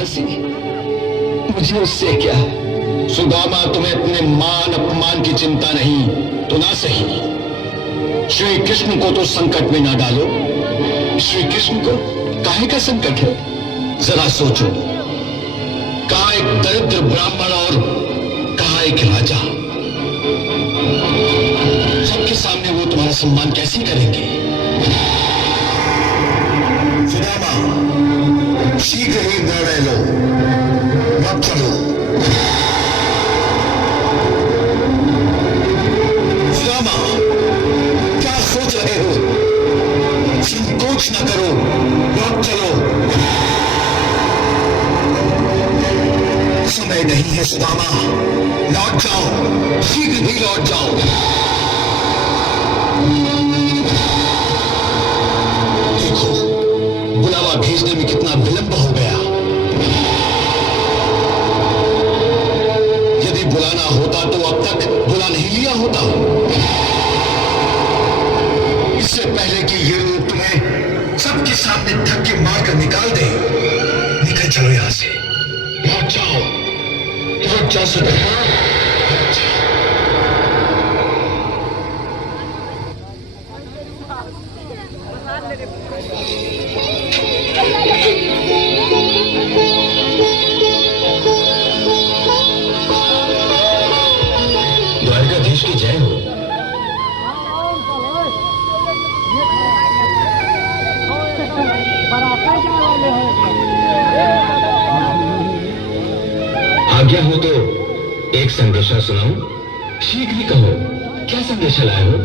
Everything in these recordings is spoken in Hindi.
दासी, मुझे उससे क्या? सुदामा, तुम्हें अपने मान अपमान की चिंता नहीं तो ना सही, श्री कृष्ण को तो संकट में ना डालो। श्री कृष्ण को काहे का संकट है? जरा सोचो, कहां एक दरिद्र ब्राह्मण और कहां एक राजा। सबके सामने वो तुम्हारा सम्मान कैसे करेंगे? सुदामा, शीघ्र ही निर्णय लो, मत चलो। सुदामा, क्या सोच रहे हो? संकोच न करो, मत चलो। समय नहीं है सुदामा, लौट जाओ, शीघ्र ही लौट जाओ। देखो, बुलावा भेजने में कितना विलंब हो गया। यदि बुलाना होता तो अब तक बुला नहीं लिया होता। इससे पहले कि ये लोग तुम्हें सबके सामने धक्के मारकर निकाल दे, निकल चलो यहां से। लौट जाओ, लौट जाओ सुदामा, लौट जाओ। द्वारकाधीश की जय हो। आज्ञा हो तो एक संदेशा सुनाऊं? शीघ्र ही कहो, क्या संदेशा लाए हो?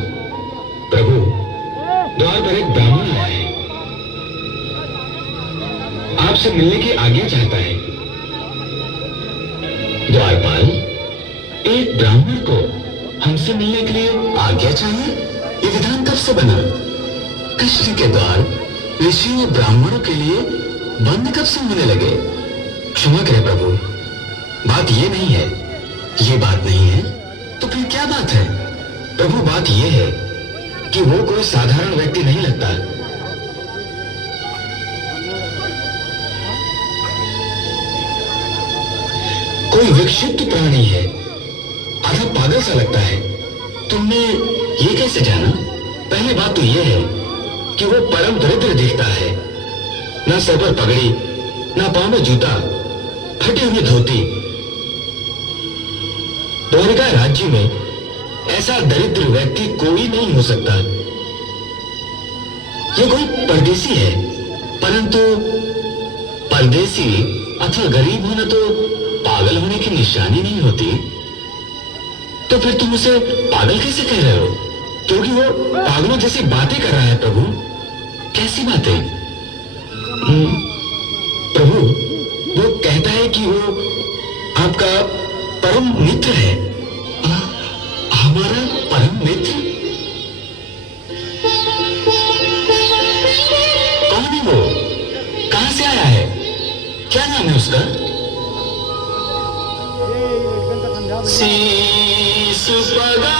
प्रभु, द्वार पर एक ब्राह्मण आया है, आपसे मिलने की आज्ञा चाहता है। द्वारपाल, एक ब्राह्मण को हमसे मिलने के लिए आज्ञा चाहिए? ये विधान कब से बना? कृष्ण के द्वार ऋषियों और ब्राह्मणों के लिए बंद कब से होने लगे? क्षमा करें प्रभु, बात ये नहीं है। ये बात नहीं है तो फिर क्या बात है? प्रभु, बात ये है कि वो कोई साधारण व्यक्ति नहीं लगता। कोई विक्षिप्त प्राणी है, आधा पागल सा लगता है। तुमने ये कैसे जाना? पहली बात तो ये है कि वो परम दरिद्र दिखता है। ना सर पर पगड़ी, ना पांव में जूता, फटी हुई धोती। द्वारिका राज्य में ऐसा दरिद्र व्यक्ति कोई नहीं हो सकता। ये कोई परदेसी है, परंतु परदेसी अथवा गरीब होना तो पागल होने की निशानी नहीं होती। तो फिर तुम उसे पागल कैसे कह रहे हो? क्योंकि वो पागलों जैसी बातें कर रहा है। प्रभु, कैसी बातें? प्रभु, वो कहता है कि वो आपका परम मित्र है। हमारा परम मित्र? कौन है वो? कहां से आया है? क्या नाम है उसका? शीश पगा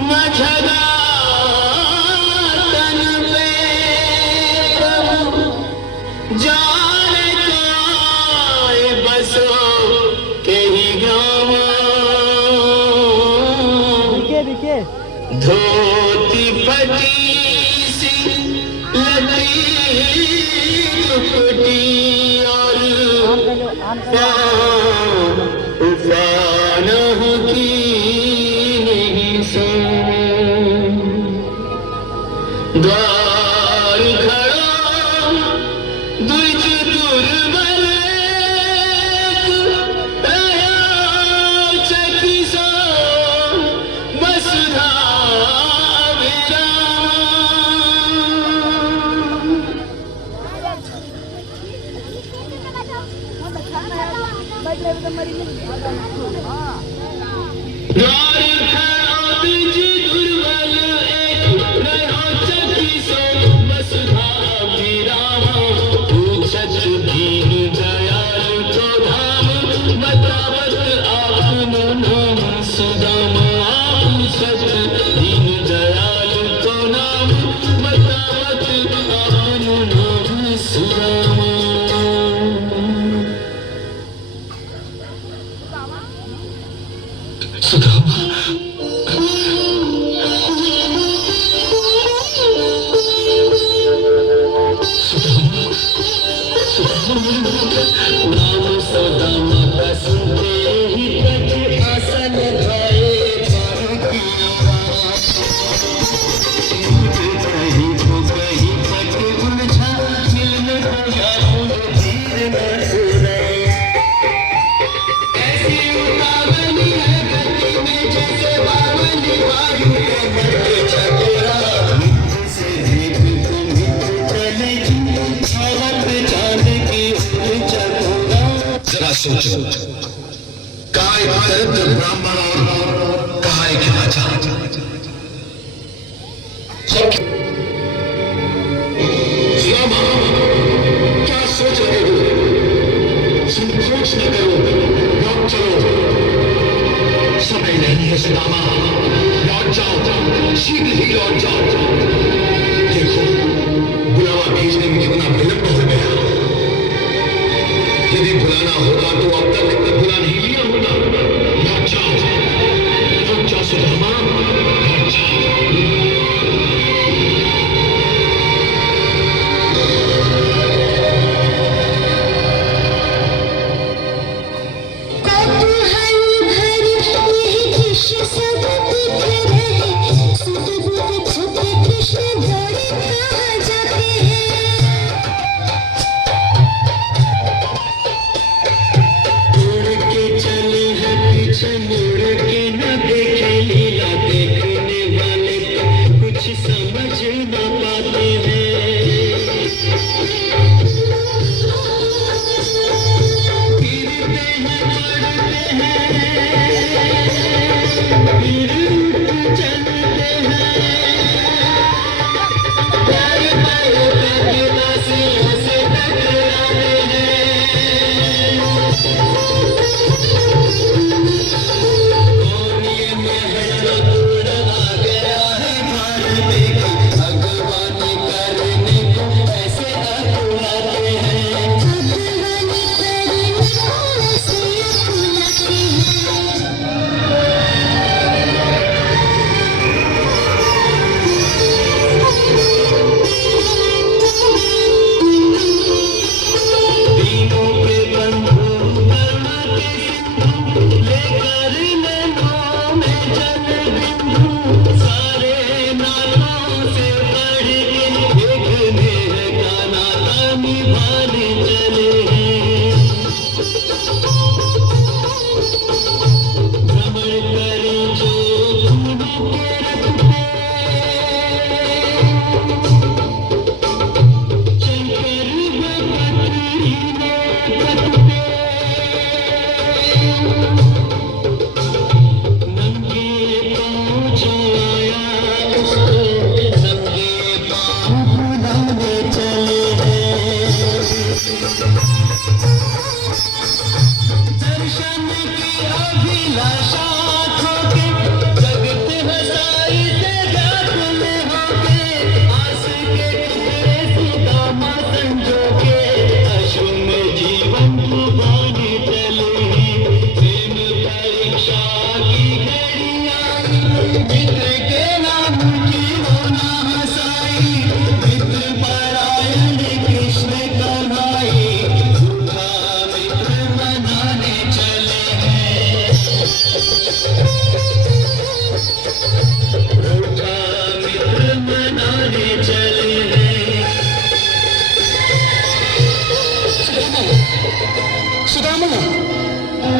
मझगा तन पे प्रभु जाने काय बसो के ही गाँव। धोती फटी सी लगी दुपट्टी और उफानों की नहीं सुन। द्वार खड़ा दुर्ज दुर्बल चकी सो वसुधा विराम। सुदामा सोचो, कहा एक दरिद्र ब्राह्मण और कहा एक राजा। सुदामा, क्या सोच रहे हो? संकोच न करो, लौट चलो। समय नहीं है सुदामा, लौट जाओ, शीघ्र ही लौट जाओ। देखो, बुलावा भेजने में कितना विलंब हो गया। यदि बुलाना होता तो अब तक बुला नहीं लिया होता। लौट जाओ सुदामा, लौट जाओ।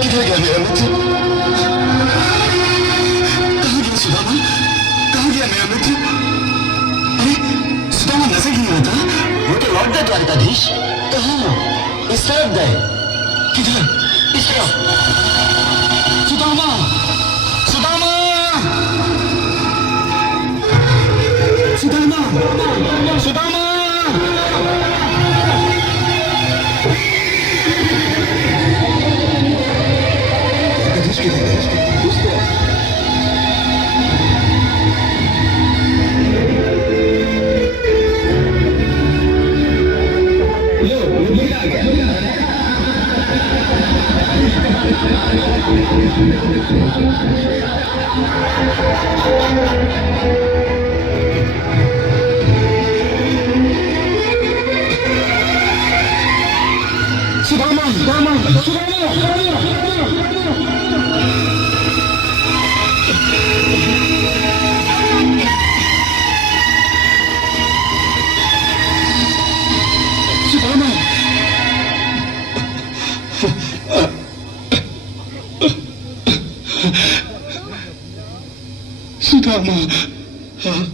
किधर गया मेरा मित्र? कहाँ गया सुदामा? कहाँ गया मेरा मित्र? अरे सुदामा नजर नहीं आता। वो तो लौट गए द्वारकाधीश। कहाँ? इस तरफ गए। किधर? इस तरफ। सुदामा, सुदामा, सुदामा, सुदामा। सुदामा, सुदामा, सुदामा, सुदामा, सुदामा।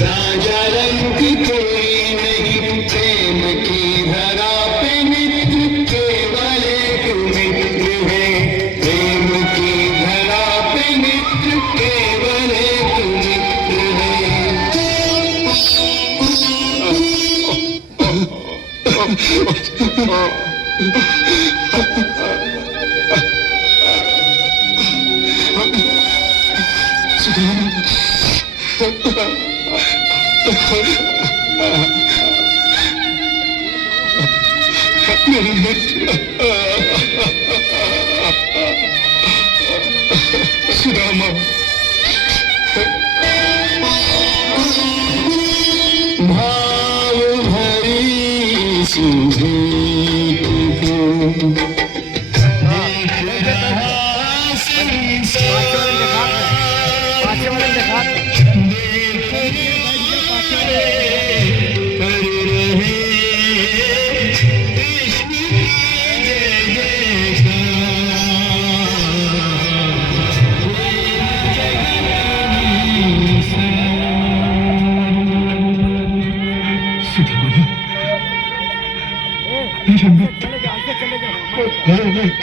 राजा रंग कोई नहीं, प्रेम की धरा पे मित्र केवल एक मित्र है। प्रेम की धरा पे मित्र केवल एक मित्र मेरे मित्र सुदामा, भाव भरी सुधीत को देख रहा संसार,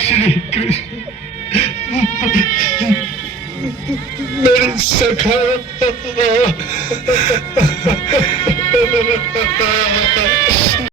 श्री कृष्ण मेरे सखा